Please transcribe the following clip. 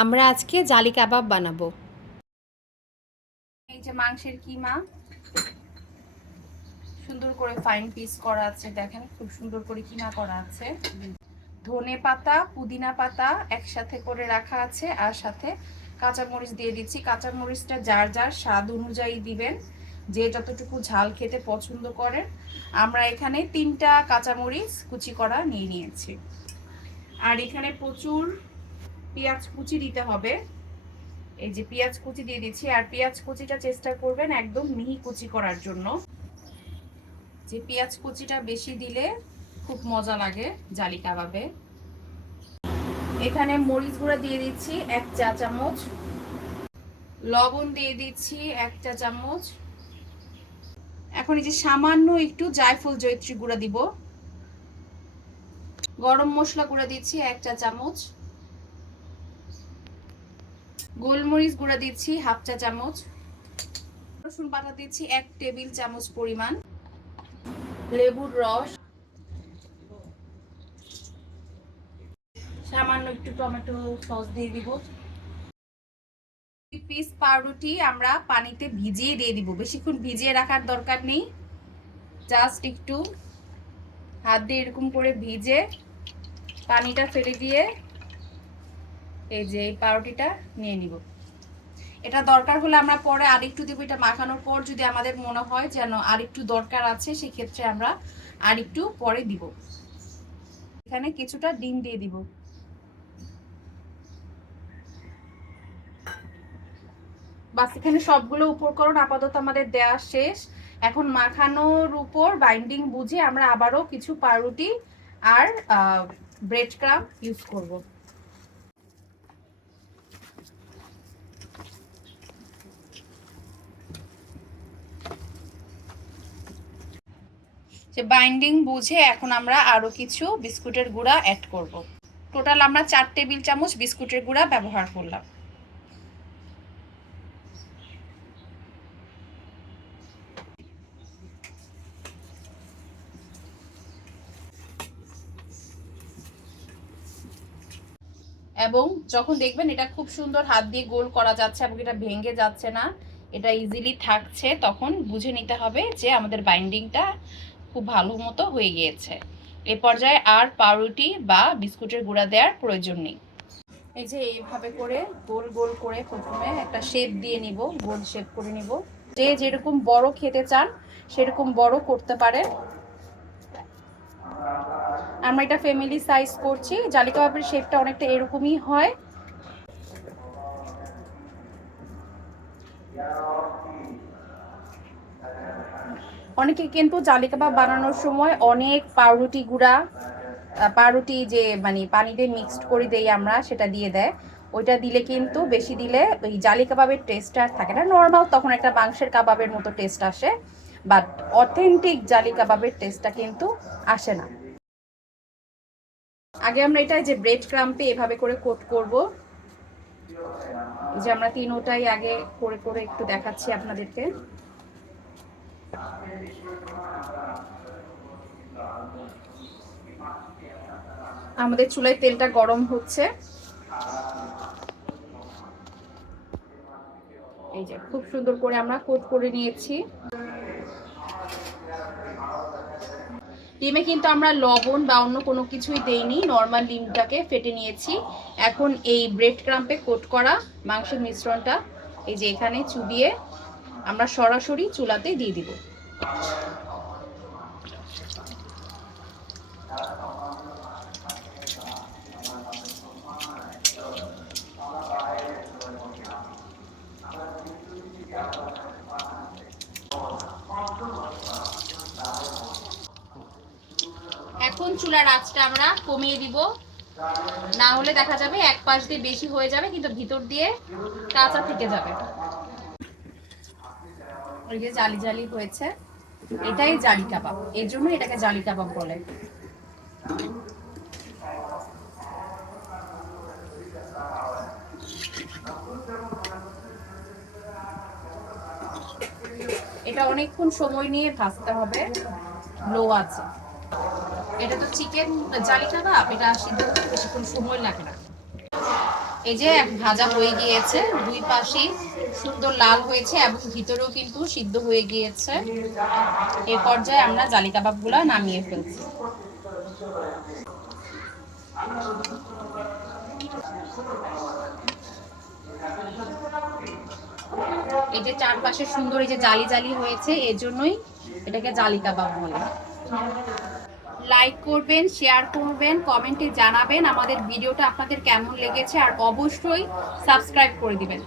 আমরা আজকে জালি কাবাব বানাবো। এই যে মাংসের কিমা, সুন্দর করে ফাইন পিস করা আছে, দেখেন খুব সুন্দর করে কিমা করা আছে। ধনে পাতা, পুদিনা পাতা একসাথে করে রাখা আছে, আর সাথে কাঁচামরিচ দিয়ে দিচ্ছি। কাঁচামরিচটা যার যার স্বাদ অনুযায়ী দিবেন, যে যতটুকু ঝাল খেতে পছন্দ করেন। আমরা এখানে তিনটা কাঁচামরিচ কুচি করা নিয়ে নিয়েছি। আর এখানে প্রচুর পেঁয়াজ কুচি দিতে হবে। এই যে পেঁয়াজ কুচি দিয়ে দিচ্ছি, আর পেঁয়াজ কুচিটা চেষ্টা করবেন একদম মিহি কুচি করার জন্য। যে পেঁয়াজ কুচিটা বেশি দিলে খুব মজা লাগে জালি কাবাবে এখানে মরিচ গুঁড়া দিয়ে দিচ্ছি এক চা চামচ। লবণ দিয়ে দিচ্ছি এক চা চামচ। এখন এই যে সামান্য একটু জায়ফল জয়ত্রী গুঁড়া দিব। গরম মশলা গুঁড়া দিচ্ছি এক চা চামচ। গোলমরিচ গুঁড়া দিচ্ছি হাফ চা চামচ। রসুন বাটা দিচ্ছি এক টেবিল চামচ পরিমাণ। লেবুর রস। সামান্য একটু টমেটো সস দিয়ে দিব। পিস পাউরুটি আমরা পানিতে ভিজিয়ে দিয়ে দিব। বেশিক্ষণ ভিজিয়ে রাখার দরকার নেই। জাস্ট একটু হাত দিয়ে এরকম করে ভিজে পানিটা ফেলে দিয়ে এই যে এই পাউরুটিটা নিয়ে নিব। এটা দরকার হলে আমরা পরে আরেকটু দেবো, এটা মাখানোর পর যদি আমাদের মনে হয় যেন আরেকটু দরকার আছে সেই ক্ষেত্রে আমরা আরেকটু পরে দিব। এখানে কিছুটা ডিম দিয়ে দিব। বাস, এখানে সবগুলো উপকরণ আপাতত আমাদের দেওয়া শেষ। এখন মাখানোর উপর বাইন্ডিং বুঝে আমরা আবারও কিছু পাউরুটি আর ব্রেড ক্রাম ইউজ করব। যে বাইন্ডিং বুঝে এখন আমরা আরও কিছু বিস্কুটের গুঁড়া অ্যাড করব। টোটাল আমরা চার টেবিল চামচ বিস্কুটের গুঁড়া ব্যবহার করলাম। এবং যখন দেখবেন এটা খুব সুন্দর হাত দিয়ে গোল করা যাচ্ছে এবং এটা ভেঙে যাচ্ছে না, এটা ইজিলি থাকছে, তখন বুঝে নিতে হবে যে আমাদের বাইন্ডিংটা খুব ভালো মতো হয়ে গিয়েছে। এ পর্যায়ে আর পাউরুটি বা বিস্কুটের গুঁড়া দেওয়ার প্রয়োজন নেই। এই যে এইভাবে করে গোল গোল করে প্রথমে একটা শেপ দিয়ে নিব, গোল শেপ করে নিব। যে যেরকম বড় খেতে চান, সেরকম বড় করতে পারে আমরা এটা ফ্যামিলি সাইজ করছি জালি কাবাবের শেপটা অনেকটা এরকমই হয়। অনেকে কিন্তু জালি কাবাব বানানোর সময় অনেক পাউরুটি গুঁড়া পাউরুটি যে মানে পানিতে মিক্সড করে দেই আমরা, সেটা দিয়ে দেয়। ওইটা দিলে কিন্তু বেশি দিলে ওই জালি কাবাবের টেস্ট আর থাকে না। নর্মাল তখন একটা মাংসের কাবাবের মতো টেস্ট আসে বাট অথেন্টিক জালি কাবাবের টেস্টটা কিন্তু আসে না। আগে আমরা এটা যে ব্রেড ক্রাম্পে এভাবে করে কোট করব। যে আমরা তিনোটাই আগে করে করে একটু দেখাচ্ছি আপনাদেরকে। আমাদের চুলায় তেলটা গরম হচ্ছে। এই যে, খুব সুন্দর করে আমরা কোট করে নিয়েছি। ডিমে কিন্তু আমরা লবণ বা অন্য কোনো কিছুই দেইনি নর্মাল ডিমটাকে ফেটে নিয়েছি। এখন এই ব্রেড ক্রাম্পে কোট করা মাংসের মিশ্রণটা, এই যে এখানে চুবিয়ে আমরা সরাসরি চুলাতে দিয়ে দিব। এখন চুলার আঁচটা আমরা কমিয়ে দিব। না হলে দেখা যাবে এক পাশ দিয়ে বেশি হয়ে যাবে, কিন্তু ভিতর দিয়ে কাঁচা থেকে যাবে। ওই যে জালি জালি হয়েছে। এটাই জালি কাবাব। এর জন্য এটাকে জালি কাবাব বলে। এটা অনেকক্ষণ সময় নিয়ে ভাজতে হবে। লো আছে। এটা তো চিকেন জালি কাবাব, এটা সিদ্ধ হতে বেশিক্ষণ সময় লাগে না। এই যে ভাজা হয়ে গিয়েছে, দুই পাশেই সুন্দর লাল হয়েছে এবং ভিতরেও কিন্তু সিদ্ধ হয়ে গিয়েছে। এ পর্যায়ে আমরা জালি কাবাবগুলো নামিয়ে ফেলছি। এই যে চারপাশে সুন্দর এই যে জালি জালি হয়েছে, এর জন্যই এটাকে জালি কাবাব বলে। লাইক করবেন শেয়ার করবেন কমেন্টে জানাবেন আমাদের ভিডিওটা আপনাদের কেমন লেগেছে, আর অবশ্যই সাবস্ক্রাইব করে দিবেন।